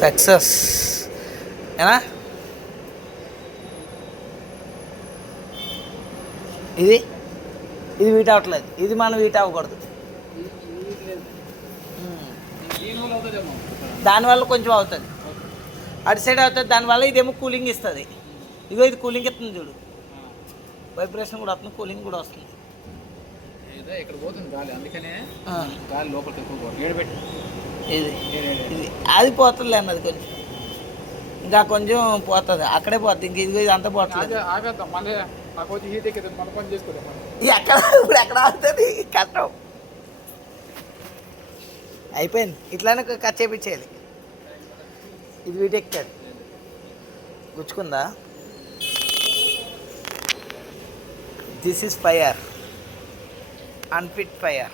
Success ఏనా ఇది ఇది వీట్ అవ్వట్లేదు, ఇది మనం వీట్ అవ్వకూడదు. దానివల్ల కొంచెం అవుతుంది, అటు సైడ్ అవుతుంది, దానివల్ల ఇదేమో కూలింగ్ ఇస్తుంది. ఇగో ఇది కూలింగ్ ఇస్తుంది చూడు, వైబ్రేషన్ కూడా వస్తుంది, కూలింగ్ కూడా వస్తుంది. ఇక్కడ పోతుంది గాలి, అందుకనే గాలి లోపలికి ఎక్కువ ఇది ఇది అది పోతుంది అన్నది కొంచెం, ఇంకా కొంచెం పోతుంది, అక్కడే పోతుంది, ఇంక ఇది అంతా పోతుంది. ఎక్కడ ఇప్పుడు ఎక్కడ అవుతుంది కష్టం. అయిపోయింది, ఇట్లానే కట్ చేయించేయాలి. ఇది వీటెక్కాడు, గుచ్చుకుందా? This is fire, unfit fire.